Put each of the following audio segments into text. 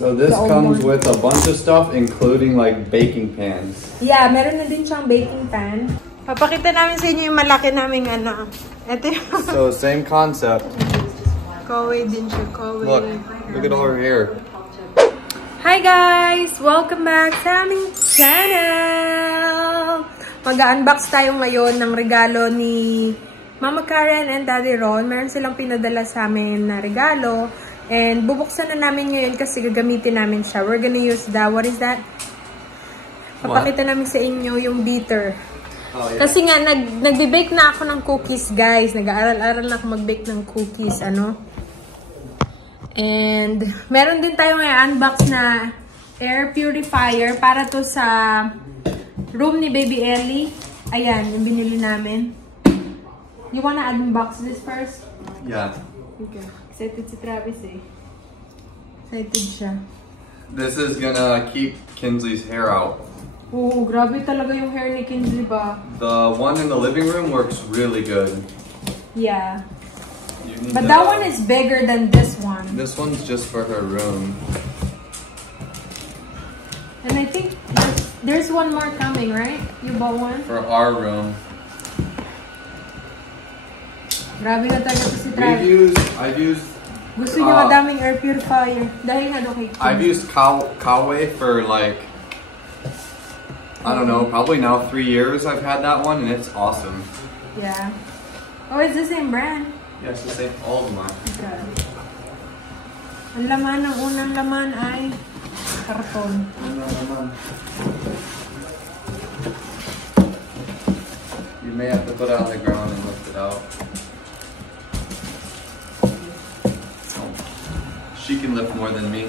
So this comes with a bunch of stuff, including like baking pans. Yeah, meron na din siyang baking pan. Papakita namin sa inyo yung malaki naming ano. Ito yung... So same concept. Kaway din siya, kaway. Look at all her hair. Hi guys! Welcome back sa aming channel! Mag-unbox tayo ngayon ng regalo ni Mama Karen and Daddy Ron. Meron silang pinadala sa amin na regalo. And bubuksan na namin ngayon kasi gagamitin namin siya. We're gonna use the, what is that? Papakita namin sa inyo yung beater. Oh, yeah. Kasi nga, nagbe-bake na ako ng cookies, guys. Nag-aaral-aral na ako mag-bake ng cookies, ano. And meron din tayo ngayon unbox na air purifier para to sa room ni Baby Ellie. Ayan, yung binili namin. You wanna unbox this first? Yeah. Okay. Excited si Travis eh. Excited siya. This is gonna keep Kinsley's hair out. Oo, grabe talaga yung hair ni Kinsley ba? The one in the living room works really good. Yeah. But that one is bigger than this one. This one's just for her room. And I think there's one more coming, right? You bought one? For our room. Grabe na talaga to si Travis. I've used... Gusto niya madaming air purifier. Dahil ano kay Kinsley. I've used Coway for like... I don't know, probably now 3 years I've had that one and it's awesome. Yeah. Oh, it's the same brand. Yes, the same. All of them are. Okay. Ang laman, ang unang laman ay karton. You may have to put it on the ground and lift it out. She can lift more than me.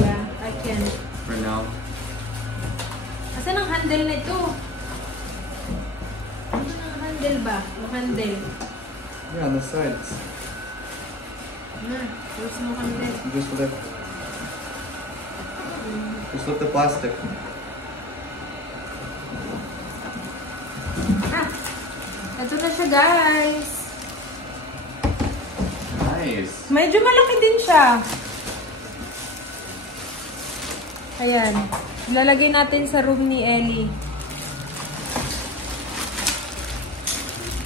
Yeah, I can. For now. Asan ang handle nito? Asan ang handle ba? Ang handle. Yeah, on the sides. Where's mo handle? Just lift. Just lift the plastic. Ito na siya, guys. Nice. Medyo malaki din siya. Ayan. Ilalagay natin sa room ni Ellie.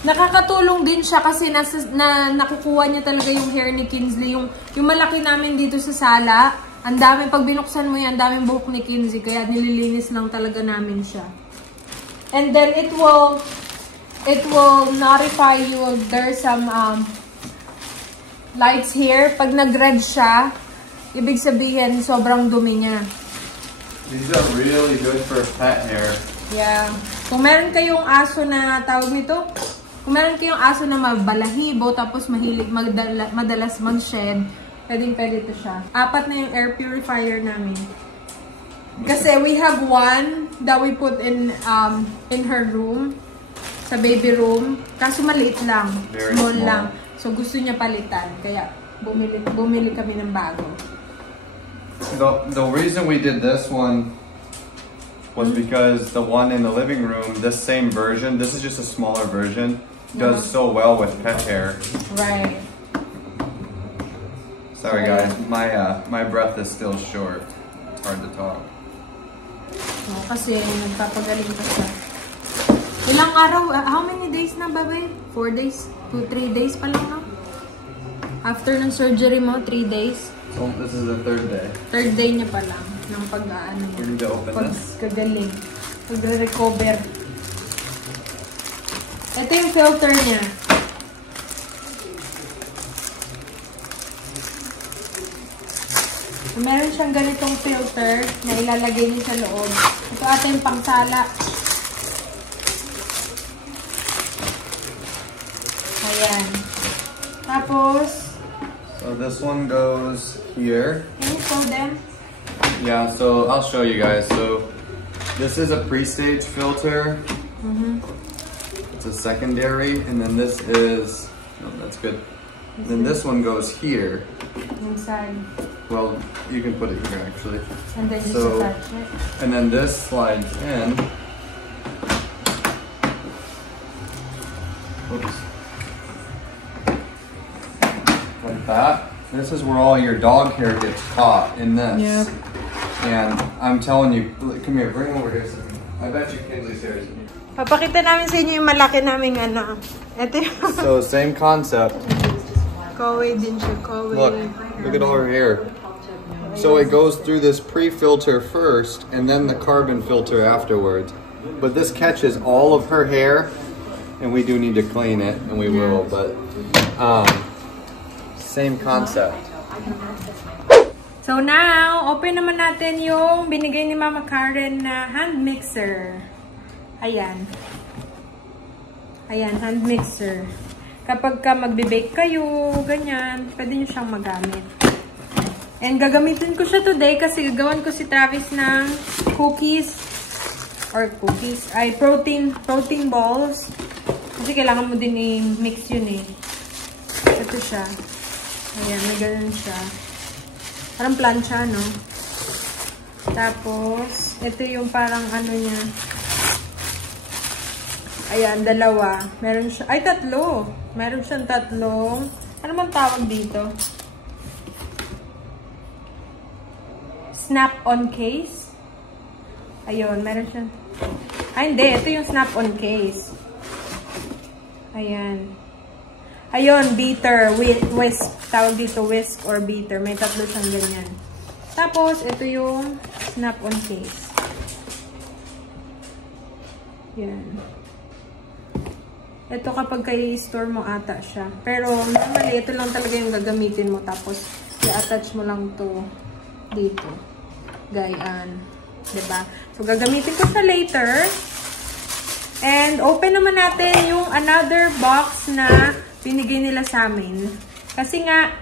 Nakakatulong din siya kasi nakukuha niya talaga yung hair ni Kinsley. Yung malaki namin dito sa sala. Ang dami, pag binuksan mo yan, ang daming buhok ni Kinsley. Kaya nililinis lang talaga namin siya. And then it will notify you if there's some lights here. Pag nag-red siya, ibig sabihin sobrang dumi niya. These are really good for pet hair. Yeah. Kung meron kayong aso na tawag nito, kung meron kayong aso na mabalahibo tapos mahilig madalas mag-shed, pwede ito siya. 4 na yung air purifier namin. Kasi we have one that we put in her room, sa baby room. Kaso maliit lang, small lang. So gusto niya palitan, kaya bumili kami ng bago. The reason we did this one was because the one in the living room, this same version, this is just a smaller version, does so well with pet hair. Right. Sorry guys, my breath is still short. It's hard to talk. Oh, kasi nagpapagaling pa siya. Ilang araw, how many days na ba? 4 days? 2-3 days pa lang, no? After ng surgery mo, 3 days? So this is the 3rd day. 3rd day niya pa lang ng pag-aano niya. We need to open this. Pagkagaling. Pagre-recover. Ito yung filter niya. Meron siyang ganitong filter na ilalagay niya sa loob. Ito ata yung pangsala. Ayan. Tapos, so this one goes here. can you show them? Yeah, so I'll show you guys. So this is a pre-stage filter. It's a secondary, and then this is, no, that's good. And then this one goes here. Inside. Well, you can put it here actually. And then just So, attach it. and then this slides in. Oops. Like that. this is where all your dog hair gets caught in this. Yep. And I'm telling you, come here, bring over here. I bet you Kinsley's hair is in here. Papakita namin sa inyo yung malaki naming ano. Ito yung... So same concept. Koei din siya, Koei. Look at all her hair. So it goes through this pre-filter first and then the carbon filter afterwards. But this catches all of her hair and we do need to clean it and we will, but same concept. So now, open naman natin yung binigay ni Mama Karen na hand mixer. Ayan. Ayan, hand mixer. Kapag ka magbe-bake kayo, ganyan, pwede nyo siyang magamit. And gagamitin ko siya today kasi gagawan ko si Travis ng cookies. Or cookies. Ay, protein balls. Kasi kailangan mo din i-mix yun eh. Ito siya. Ayan, may ganun siya. Parang plancha, no? Tapos, ito yung parang ano niya. Ayan, dalawa. Meron siya. Ay, tatlo. Meron siyang tatlong. Ano man tawag dito? Snap-on case. Ayun, meron siyang... Ay, hindi. Ito yung snap-on case. Ayan. Ayun, beater. Whisk. Tawag dito, whisk or beater. May tatlo siyang ganyan. Tapos, ito yung snap-on case. Yan. Ito kapag kayo i-store mo ata siya. Pero, normally, ito lang talaga yung gagamitin mo. Tapos, i-attach mo lang to dito. Gayaan. Diba? So, gagamitin ko siya later. And, open naman natin yung another box na binigay nila sa amin. Kasi nga,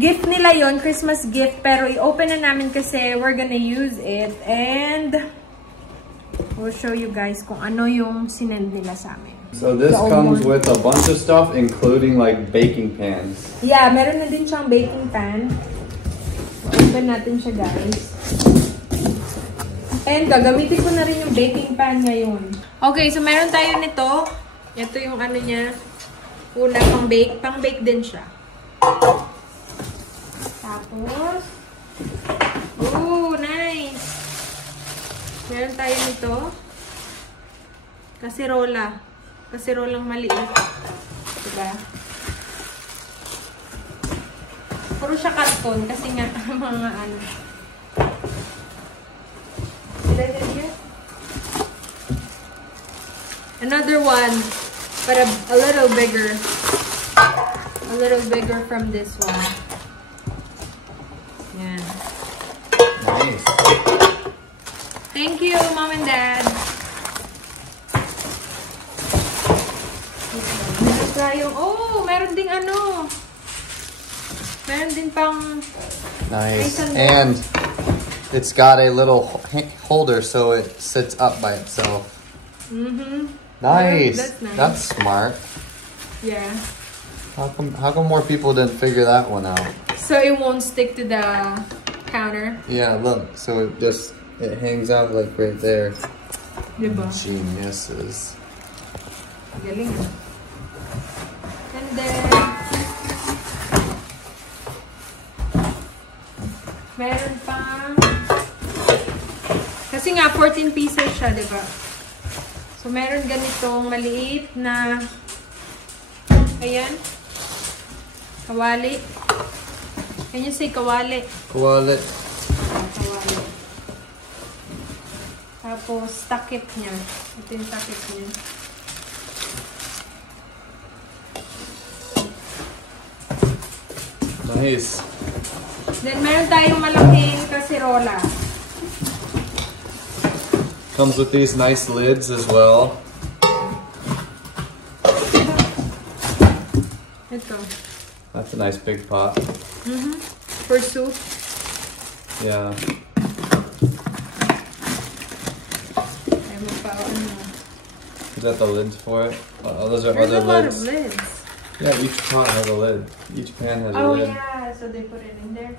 gift nila yon, Christmas gift. Pero, i-open na namin kasi we're gonna use it. And, we'll show you guys kung ano yung sinend nila sa amin. So this comes with a bunch of stuff, including like baking pans. Yeah, meron na din siyang baking pan. Open natin siya, guys. And gagamitin ko na rin yung baking pan ngayon. Okay, so meron tayo nito. Ito yung ano niya. Una, pang-bake. Pang-bake din siya. Tapos, ooh, nice! Meron tayo nito. Kasirola. Kasirolang maliit. Diba? Puro siya karton kasi nga mga ano. Did I get here? Another one, but a little bigger. A little bigger from this one. Yan. Nice. Thank you, Mom and Dad. Meron tayong, oh, meron ding ano. Meron din pang... Nice. And it's got a little holder so it sits up by itself. Mm-hmm. Nice. That's nice. That's smart. Yeah. How come more people didn't figure that one out? So it won't stick to the counter. Yeah, look. So it hangs out like right there. Diba? Geniuses. Galing. And then meron pang kasi nga 14 pieces siya, diba? So meron ganitong maliit na ayan. Kawali. Can you say kawali? Kawali. Kawali. Tapos takip niya. Ito yung takip niya. Nice. Then meron tayong malaking kasirola. Comes with these nice lids as well. Ito. That's a nice big pot. Mm-hmm. For soup. Yeah. Ay mo pa ano. Is that the lids for it? Those are There's other a lot lids. of lids. Yeah, each pot has a lid. Each pan has a Oh lid. yeah, so they put it in there.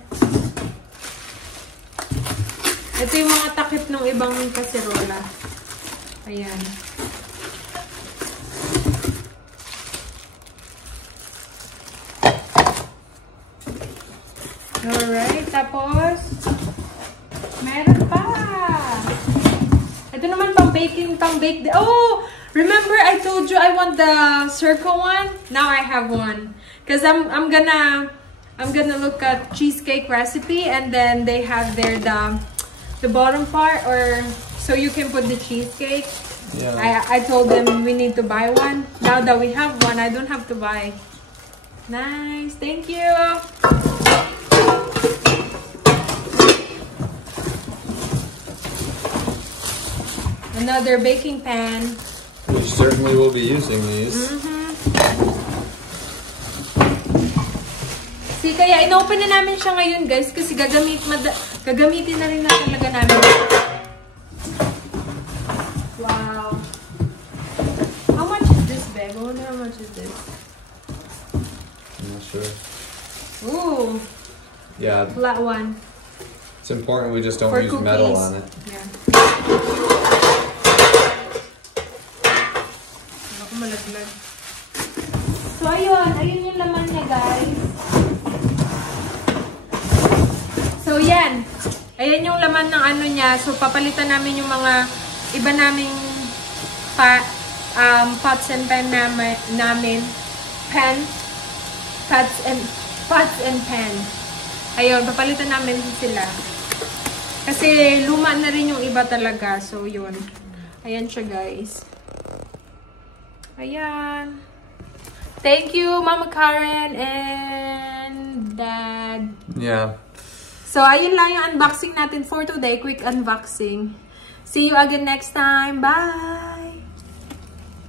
Ito yung mga takip ng ibang kasirola. Ayan. Alright, tapos meron pa. Ito naman pang baking, pang bake. Oh, remember I told you I want the circle one? Now I have one. Cause I'm gonna look at cheesecake recipe, and then they have there the bottom part, or so you can put the cheesecake. Yeah. I told them we need to buy one. Now that we have one, I don't have to buy. Nice, thank you. Another baking pan. We certainly will be using these. See, kaya inopen na namin siya ngayon, guys, kasi gagamitin na rin na talaga namin. Wow. How much is this bag? I wonder how much is this? I'm not sure. Ooh. Yeah. Flat one. It's important we just don't For use cookies. metal on it. Yeah. Ako malaglag. So, ayun yung laman niya, guys. So, yan. Ayan yung laman ng ano niya. So, papalitan namin yung mga iba naming pots and pan namin. Pots and pan. Ayun, papalitan namin sila. Kasi luma na rin yung iba talaga. So, yun. Ayan siya, guys. Ayan. Thank you, Mama Karen and Dad. Yeah. So, ayun lang yung unboxing natin for today. Quick unboxing. See you again next time. Bye!